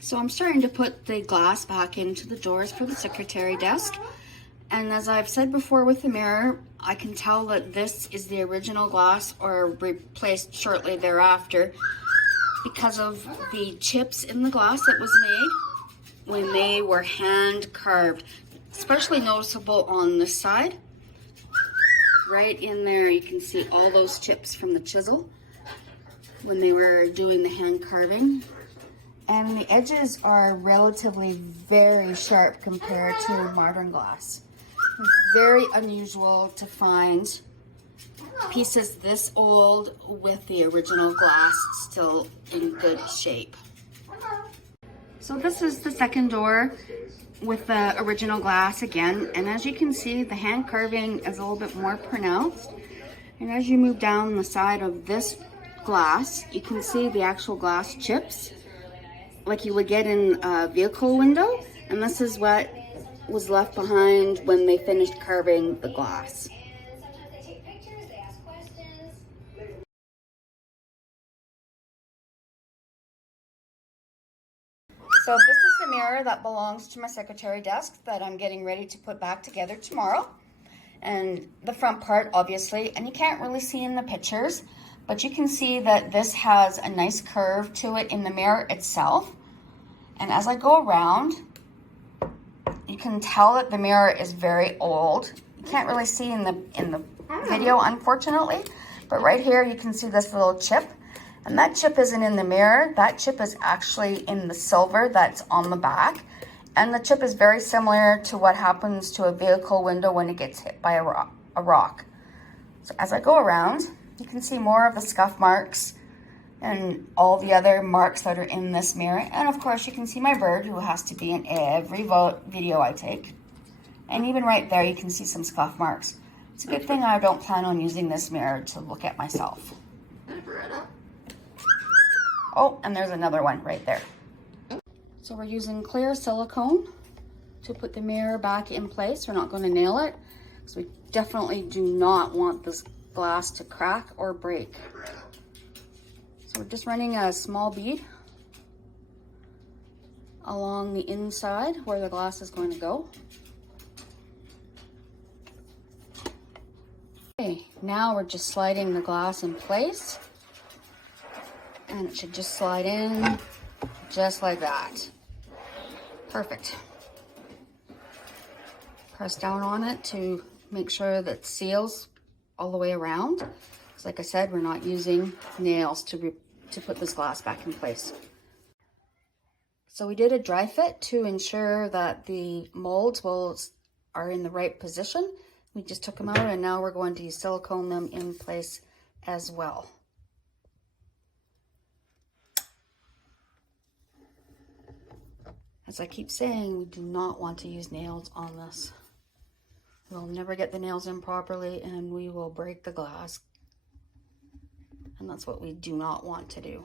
So I'm starting to put the glass back into the doors for the secretary desk. And as I've said before with the mirror, I can tell that this is the original glass or replaced shortly thereafter because of the chips in the glass that was made when they were hand carved. Especially noticeable on this side. Right in there you can see all those chips from the chisel when they were doing the hand carving. And the edges are relatively very sharp compared to modern glass. Very unusual to find pieces this old with the original glass still in good shape. So this is the second door with the original glass again, and as you can see, the hand carving is a little bit more pronounced. And as you move down the side of this glass, you can see the actual glass chips like you would get in a vehicle window, and this is what was left behind when they finished carving the glass. So this is the mirror that belongs to my secretary desk that I'm getting ready to put back together tomorrow. And the front part, obviously, and you can't really see in the pictures, but you can see that this has a nice curve to it in the mirror itself. And as I go around, you can tell that the mirror is very old. You can't really see in the video, unfortunately, but right here you can see this little chip. And that chip isn't in the mirror. That chip is actually in the silver that's on the back. And the chip is very similar to what happens to a vehicle window when it gets hit by a rock. So as I go around, you can see more of the scuff marks and all the other marks that are in this mirror. And of course you can see my bird, who has to be in every video I take. And even right there you can see some scuff marks. It's a good thing I don't plan on using this mirror to look at myself. Oh, and there's another one right there. So we're using clear silicone to put the mirror back in place. We're not going to nail it, because we definitely do not want this glass to crack or break. So we're just running a small bead along the inside where the glass is going to go. Okay, now we're just sliding the glass in place. And it should just slide in just like that. Perfect. Press down on it to make sure that it seals all the way around. Because like I said, we're not using nails to put this glass back in place. So we did a dry fit to ensure that the molds are in the right position. We just took them out, and now we're going to silicone them in place as well. As I keep saying, we do not want to use nails on this. We'll never get the nails in properly and we will break the glass. And that's what we do not want to do.